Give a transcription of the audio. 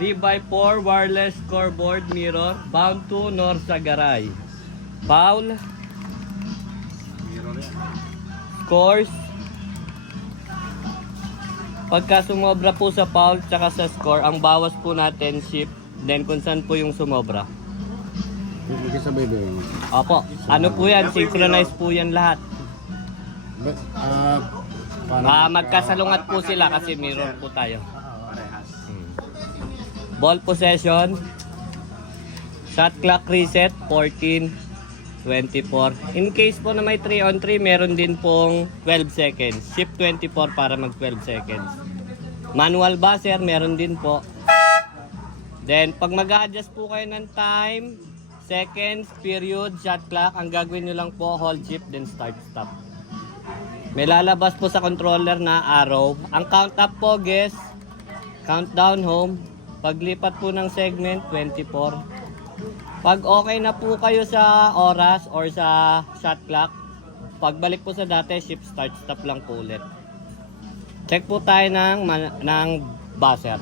3x4 wireless scoreboard mirror bound to North Sagaray. Foul. Scores. Pagka sumobra po sa foul tsaka sa score, ang bawas po natin shift. Then kung saan po yung sumobra. Magkasabay ba yun? Opo. Ano po yan? Synchronize po yan lahat. Magkasalungat po sila kasi mirror po tayo. Ball possession. Shot clock reset 14-24. In case po na may 3-on-3, meron din pong 12 seconds. Shift 24 para mag 12 seconds. Manual buzzer meron din po. Then pag mag-adjust po kayo ng time, seconds, period, shot clock, ang gagawin nyo lang po hold shift then start stop. May lalabas po sa controller na arrow. Ang count up po guys, countdown home. Paglipat po ng segment 24. Pag okay na po kayo sa oras or sa shot clock, pagbalik po sa dati, shift start stop lang po ulit. Check po tayo ng buzzer.